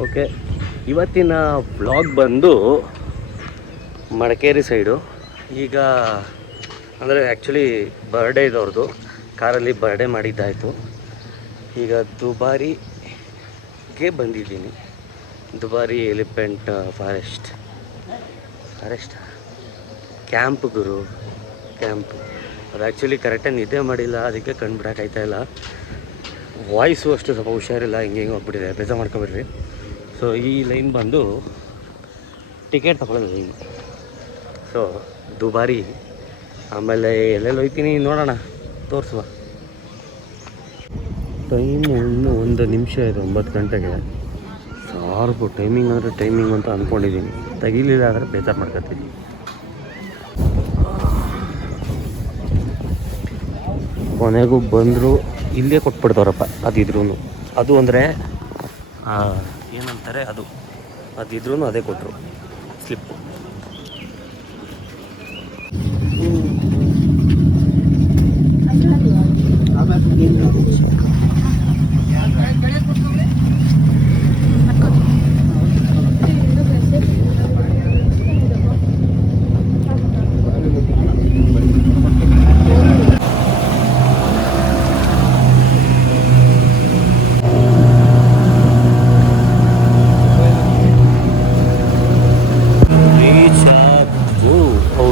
Okay, ಇವತ್ತಿನ blog ಬಂದು Madikeri side. ಈಗ ಅಂದರೆ ಆ್ಯಕ್ಚುಲಿ ಬರ್ಡೇ ಇದವ್ರದ್ದು, ಕಾರಲ್ಲಿ ಬರ್ಡೇ ಮಾಡಿದ್ದಾಯಿತು. ಈಗ ದುಬಾರಿಗೆ ಬಂದಿದ್ದೀನಿ. ದುಬಾರಿ ಎಲಿಫೆಂಟ್ ಫಾರೆಸ್ಟ್ ಕ್ಯಾಂಪ್ ಗುರು, ಕ್ಯಾಂಪ್. ಅದು ಆ್ಯಕ್ಚುಲಿ ಕರೆಕ್ಟಾಗಿ ನಿದ್ದೆ ಮಾಡಿಲ್ಲ, ಅದಕ್ಕೆ ಕಂಡುಬಿಡೋಕ್ಕಾಯ್ತಾಯಿಲ್ಲ. ವಾಯ್ಸು ಅಷ್ಟು ಸ್ವಲ್ಪ ಹುಷಾರಿಲ್ಲ, ಹಿಂಗೆ ಹೋಗ್ಬಿಟ್ಟಿದೆ, ಬೇಜಾರು ಮಾಡ್ಕೊಬಿಡ್ರಿ. ಸೊ ಈ ಲೈನ್ ಬಂದು ಟಿಕೆಟ್ ತಗೊಳ್ಳೋದು ಲೈನ್. ಸೊ ದುಬಾರಿ, ಆಮೇಲೆ ಎಲ್ಲೆಲ್ಲಿ ಹೋಗ್ತೀನಿ ನೋಡೋಣ, ತೋರಿಸುವ. ಟೈಮು ಇನ್ನೂ 1 ನಿಮಿಷ ಇದೆ 9 ಗಂಟೆಗೆ. ಸಾರ್ಗು ಟೈಮಿಂಗ್ ಅಂದರೆ ಟೈಮಿಂಗ್ ಅಂತ ಅಂದ್ಕೊಂಡಿದ್ದೀನಿ. ತೆಗಿಲಿಲ್ಲ ಆದರೆ ಬೇಜಾರು ಮಾಡ್ಕೊತೀನಿ. ಕೊನೆಗೂ ಬಂದರು, ಇಲ್ಲೇ ಕೊಟ್ಬಿಡ್ತಾರಪ್ಪ. ಅದು ಅಂದರೆ ಏನಂತಾರೆ, ಅದಿದ್ರೂ ಅದೇ ಕೊಟ್ಟರು ಸ್ಲಿಪ್ಪು.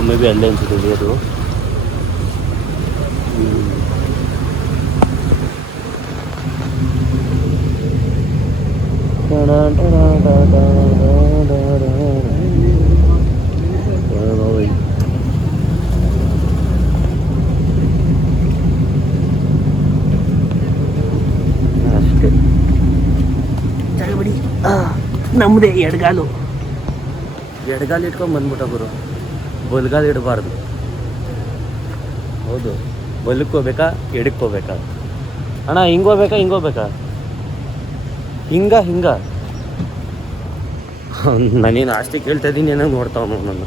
ಮೇ ಬಿ ಅಲ್ಲೇ ಅನ್ಸುತ್ತೆ ಅದು. ಅಷ್ಟೇ, ನಮ್ಮದೇ ಎಡಗಾಲು ಇಟ್ಕೊಂಡು ಬಂದ್ಬಿಟ್ಟ ಗುರು. ಬಲ್ಗಾಲು ಇಡಬಾರ್ದು. ಹೌದು, ಬಲಕ್ಕೆ ಹೋಗ್ಬೇಕಾ ಎಡಕ್ಕೆ ಹೋಗ್ಬೇಕಾ ಅಣ್ಣ? ಹಿಂಗೋಗ್ಬೇಕಾ ಹಿಂಗ ನಾನೇನು ಅಷ್ಟೇ ಕೇಳ್ತಾ ಇದ್ದೀನಿ, ಏನೋ ನೋಡ್ತಾವ ನನ್ನ.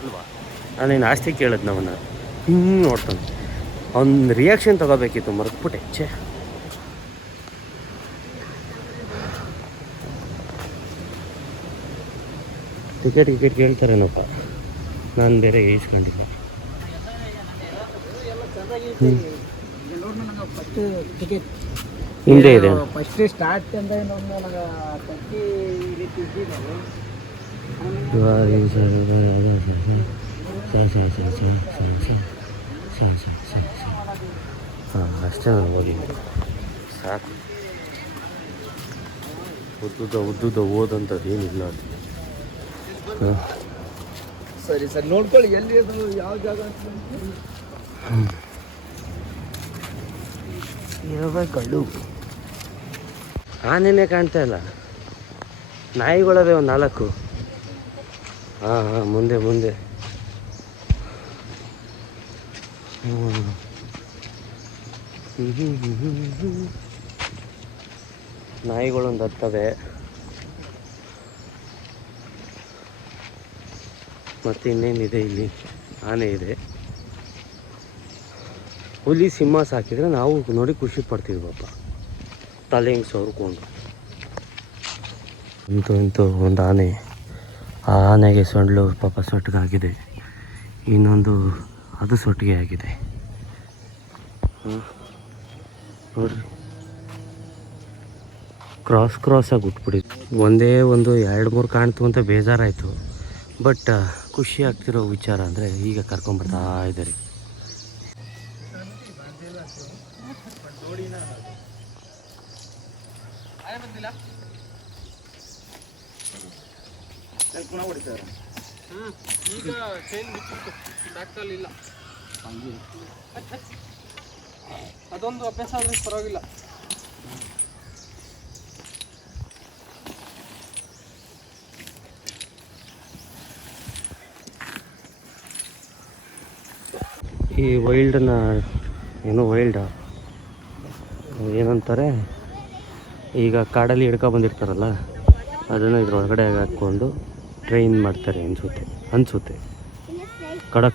ಅಲ್ವಾ, ನಾನೇನು ಆಸ್ತಿ ಕೇಳದ್ ನಾವನ್ನ ನೋಡ್ತಾನೆ. ಅವ್ನ ರಿಯಾಕ್ಷನ್ ತಗೋಬೇಕಿತ್ತು, ಮರೆತ್ಬಿಟ್ಟೆ. ಛೇ, ಟಿಕೆಟ್ ಕೇಳ್ತಾರೇನಪ್ಪ, ನಾನು ಬೇರೆ ಇಸ್ಕೊಂಡಿಲ್ಲ. ಹಿಂದೆ ಇದೆ ಫಸ್ಟ್ ಸ್ಟಾರ್ಟ್ ಅಂತ ಹಾಂ, ಅಷ್ಟೇ. ನಾನು ಓದಿನಿ ಸಾಕು. ಉದ್ದುದ ಓದಂಥದ್ದು ಏನಿಲ್ಲ ಅದು. ಸರಿ ನೋಡ್ಕೊಳ್ಳಿ ಎಲ್ಲಿ ಯಾವ ಜಾಗ ಇರಬೇಕಳು. ಆನೆನೇ ಕಾಣ್ತಾ ಇಲ್ಲ, ನಾಯಿಗಳವೆ ಒಂದು 4. ಹಾಂ, ಮುಂದೆ ನಾಯಿಗಳೊಂದು ಹತ್ತವೆ. ಮತ್ತು ಇನ್ನೇನಿದೆ ಇಲ್ಲಿ, ಆನೆ ಇದೆ. ಹುಲಿ ಸಿಂಹ ಸಾಕಿದರೆ ನಾವು ನೋಡಿ ಖುಷಿ ಪಡ್ತಿದ್ವಪ್ಪ, ತಲೆ ಹಿಂಗೆ ಸವರ್ಕೊಂಡು. ಇಂತೂ ಒಂದು ಆನೆ, ಆ ಆನೆಗೆ ಸೊಂಡ್ಲು ಪಾಪ ಸೊಟ್ಟಿಗಾಗಿದೆ, ಇನ್ನೊಂದು ಅದು ಸೊಟ್ಟಿಗೆ ಆಗಿದೆ. ನೋಡ್ರಿ, ಕ್ರಾಸಾಗಿ ಉಟ್ಬಿಟ್ಟಿದ್ದು. ಒಂದೇ 2-3 ಕಾಣ್ತು ಅಂತ ಬೇಜಾರಾಯಿತು. ಬಟ್ ಖುಷಿ ಆಗ್ತಿರೋ ವಿಚಾರ ಅಂದರೆ ಈಗ ಕರ್ಕೊಂಬರ್ತಾ ಇದ್ದಾರೆ. ಈಗ ಚೈನ್ ಬಿಚ್ಚಿತ್ತು, ಬ್ಯಾಕಲ್ಲಿಲ್ಲ. ಅದೊಂದು ಅಭ್ಯಾಸ ಆದರೆ ಪರವಾಗಿಲ್ಲ. ಈ ವೈಲ್ಡನ್ನ ಏನಂತಾರೆ, ಈಗ ಕಾಡಲ್ಲಿ ಹಿಡ್ಕೊ ಬಂದಿರ್ತಾರಲ್ಲ, ಅದನ್ನು ಇದ್ರೊಳಗಡೆ ಹಾಕ್ಕೊಂಡು ಟ್ರೈನ್ ಮಾಡ್ತಾರೆ ಅನಿಸುತ್ತೆ. ಅನಿಸುತ್ತೆ,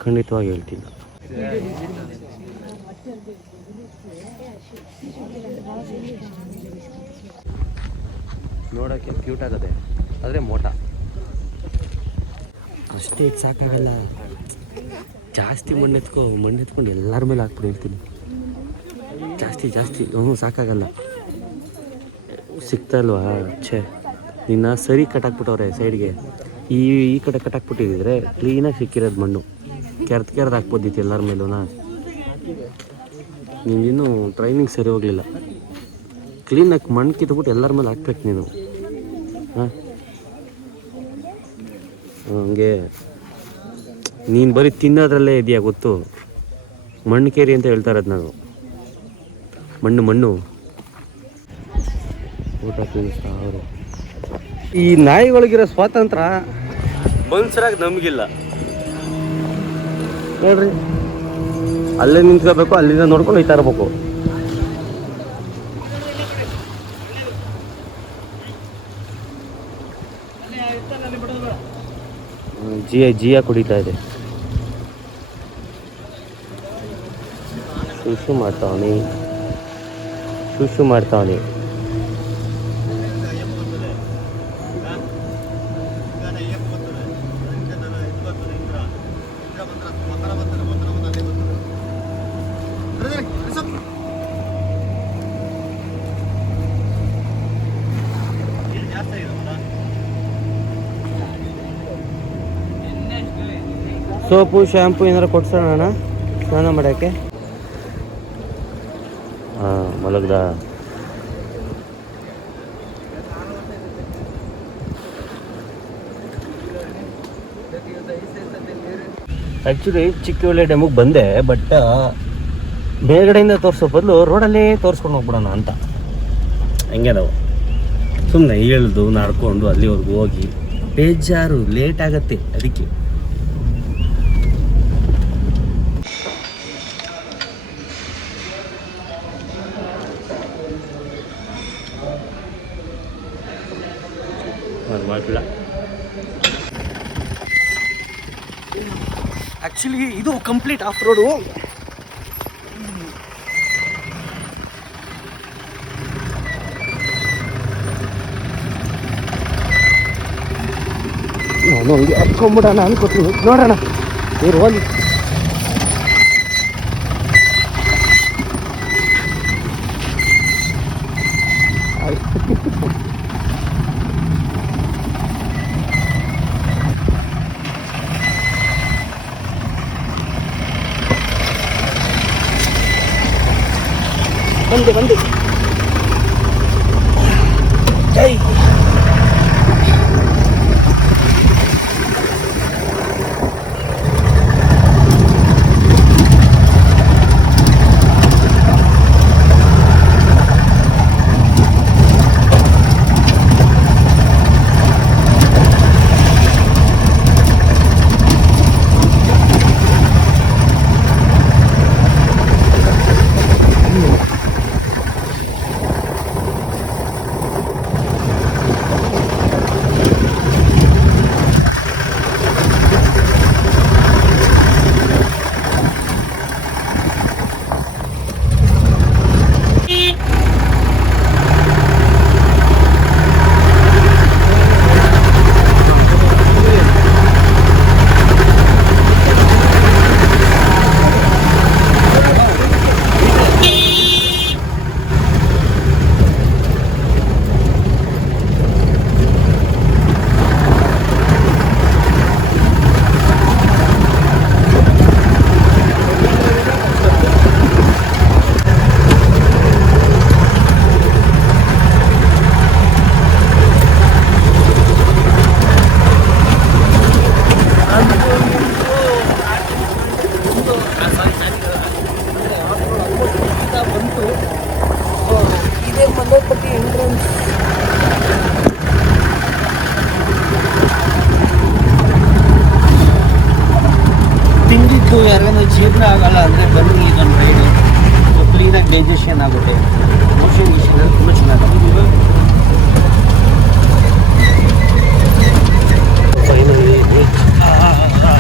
ಖಂಡಿತವಾಗಿ ಹೇಳ್ತಿಲ್ಲ. ನೋಡೋಕ್ಕೆ ಕ್ಯೂಟ್ ಆಗದೆ, ಆದರೆ ಮೋಟ ಅಷ್ಟೇ ಸಾಕಾಗಲ್ಲ. ಜಾಸ್ತಿ ಮಣ್ಣೆತ್ಕೊಂಡು ಎಲ್ಲರ ಮೇಲೆ ಹಾಕ್ಬಿಟ್ಟು ಹೇಳ್ತೀನಿ. ಜಾಸ್ತಿ ಸಾಕಾಗಲ್ಲ. ಸಿಗ್ತಾ ಇಲ್ವಾ? ಛೇ, ನಿನ್ನ ಸರಿ ಕಟ್ಟಾಕ್ಬಿಟ್ಟವ್ರೆ ಸೈಡ್ಗೆ. ಈ ಕಡೆ ಕಟ್ಟಾಕ್ಬಿಟ್ಟಿದ್ರೆ ಕ್ಲೀನಾಗಿ ಸಿಕ್ಕಿರೋದು ಮಣ್ಣು. ಕೆರ್ದು ಹಾಕ್ಬೋದಿತ್ತು ಎಲ್ಲರ ಮೇಲೂ. ನೀನಿನ್ನೂ ಟ್ರೈನಿಂಗ್ ಸರಿ ಹೋಗಲಿಲ್ಲ. ಕ್ಲೀನಾಗಿ ಮಣ್ಣು ಕಿತ್ಬಿಟ್ಟು ಎಲ್ಲರ ಮೇಲೆ ಹಾಕ್ಬೇಕು ನೀನು. ಹಾಂ, ಹಂಗೆ ನೀನು ಬರೀ ತಿನ್ನೋದ್ರಲ್ಲೇ ಇದೆಯಾ ಗೊತ್ತು. ಮಣ್ಣು ಕೇರಿ ಅಂತ ಹೇಳ್ತಾ ಇರೋದು ನಾನು. ಮಣ್ಣು ಊಟ ತಿನ್ನಿಸ್ತಾ ಅವರು. ಈ ನಾಯಿಗಳಿಗಿರೋ ಸ್ವಾತಂತ್ರ್ಯ ಮನುಷ್ಯರಾಗಿ ನಮಗಿಲ್ಲ ನೋಡ್ರಿ. ಅಲ್ಲೇ ನಿಂತ್ಕೋಬೇಕು, ಅಲ್ಲಿಂದ ನೋಡ್ಕೊಂಡು ಹೋಯ್ತಾ ಇರ್ಬೇಕು. ಜಿಯಾ ಕುಡಿತಾ ಇದೆ. ಶುಶು ಮಾಡ್ತಾವನಿ. ಸೋಪು ಶ್ಯಾಂಪು ಏನಾರು ಕೊಡ್ಸೋಣ ಸ್ನಾನ ಮಾಡೋಕ್ಕೆ. ಹಾಂ, ಮಲಗ್ದ. ಆ್ಯಕ್ಚುಲಿ ಚಿಕ್ಕವಳ್ಳಿ ಡ್ಯಾಮಿಗೆ ಬಂದೆ, ಬಟ್ ಮೇಲ್ಗಡೆಯಿಂದ ತೋರಿಸೋ ಬದಲು ರೋಡಲ್ಲೇ ತೋರಿಸ್ಕೊಂಡು ಹೋಗ್ಬಿಡೋಣ ಅಂತ. ಹಂಗೆ ನಾವು ಸುಮ್ಮನೆ ಇಳಿದು ನಡ್ಕೊಂಡು ಅಲ್ಲಿವರೆಗೂ ಹೋಗಿ ಬೇಜಾರು, ಲೇಟ್ ಆಗತ್ತೆ ಅದಕ್ಕೆ. ಮಾಡಿಲ್ಲ. ಆ್ಯಕ್ಚುಲಿ ಇದು ಕಂಪ್ಲೀಟ್ ಆಫ್ ರೋಡು. ನಾನು ಹಂಗೆ ಹತ್ಕೊಂಡ್ಬಿಡೋಣ ಅನ್ಕೋತೀನಿ. ನೋಡೋಣ ಇವ್ರು ಹೋಗಿ. ಬಂದೆ ಜೈ. ತಿಂದಿದ್ದು ಯಾರಿಗಾನ ಜೀರ್ಣ ಆಗಲ್ಲ ಅಂದರೆ ಬನ್ನಿ ಇದೊಂದು ರೈಡು. ಕ್ಲೀನಾಗಿ ಡೈಜೆಷನ್ ಆಗುತ್ತೆ. ಮೋಷನ್ ಗಿಷನ್ ತುಂಬ ಚೆನ್ನಾಗುತ್ತೆ. ಫೈನಲಿ ಹಾಂ ಹಾಂ